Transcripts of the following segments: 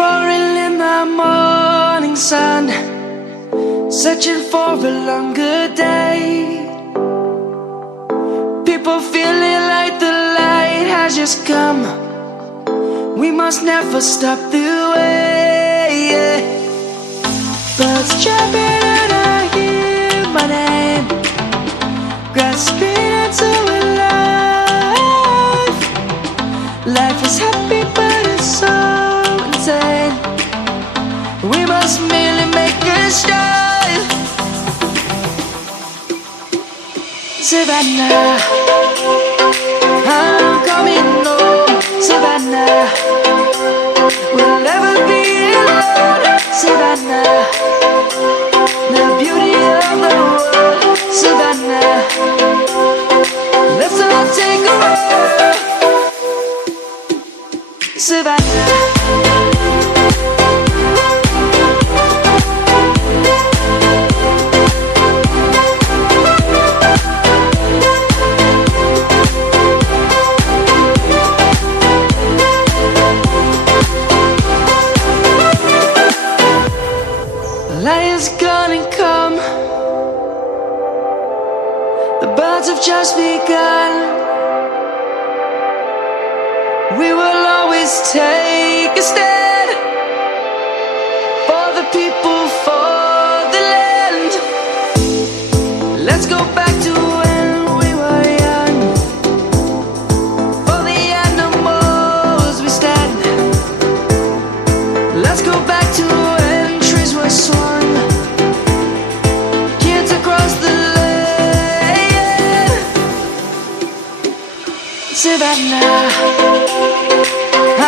roaring in the morning sun, searching for a longer day. People feeling like the light has just come. We must never stop the way. Birds chirping and I hear my name, grasping into a life. Life is happy but it's so insane. We must merely make a start. Savannah, I'm coming home. Savannah, we'll never be alone. Savannah, the beauty of the world. Savannah, let's all take a walk. Savannah, light is gonna come. The birds have just begun. We will always take a stand for the people, for the land. Let's go back to when we were young. For the animals we stand. Let's go back to when trees were swung, kids across the land. Savannah,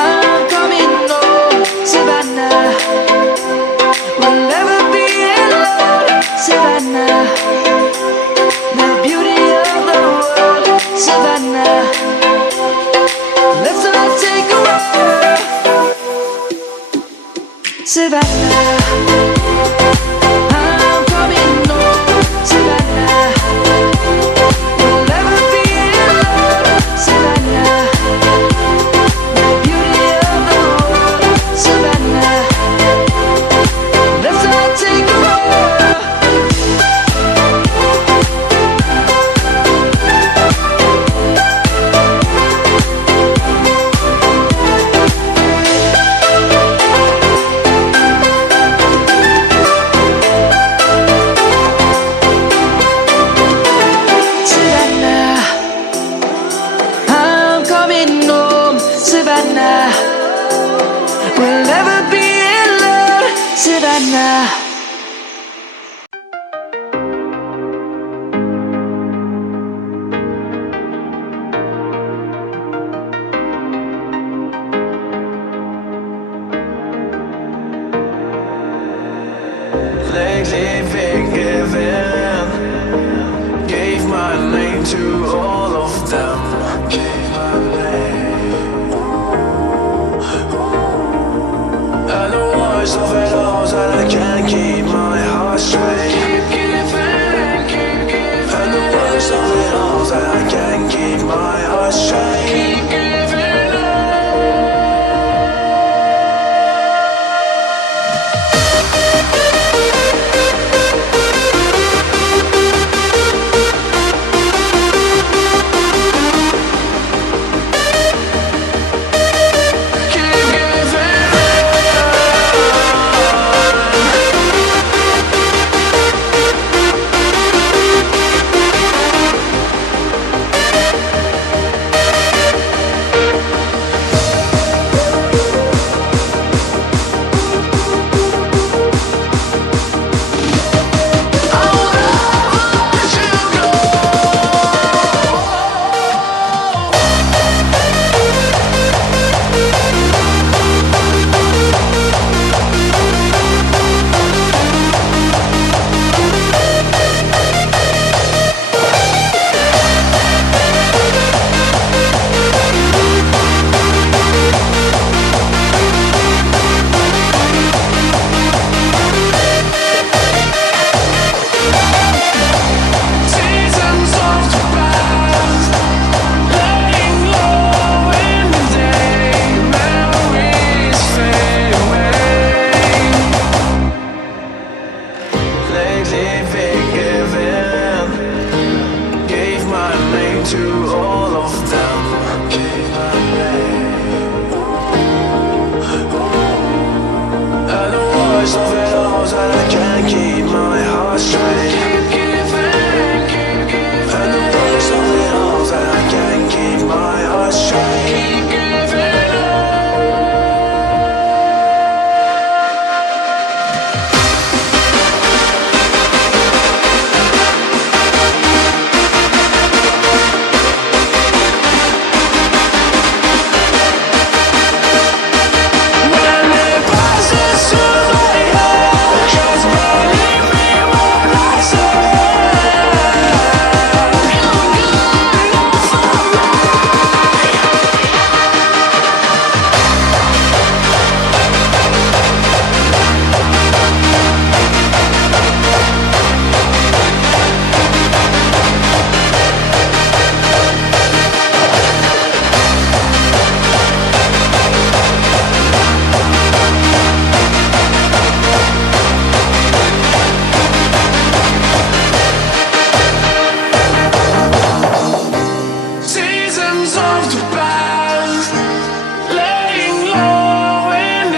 I'm coming home. Savannah, we'll never be alone. Savannah, the beauty of the world. Savannah, let's all take a walk. Savannah, I'm coming home. Savannah, we'll never be alone. Savannah, the beauty of the world. Savannah, let's all take a walk. Savannah, I'm coming home. Savannah, we'll never be alone. Savannah.